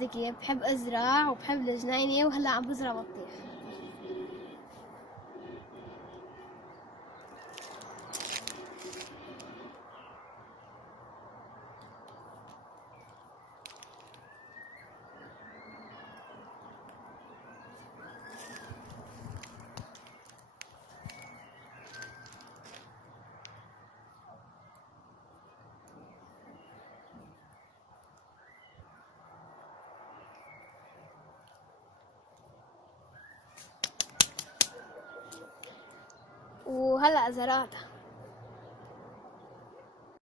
ذكية، بحب أزرع وبحب الجنينة، وهلا عم بزرع بطيخ. وهلا زرعتها.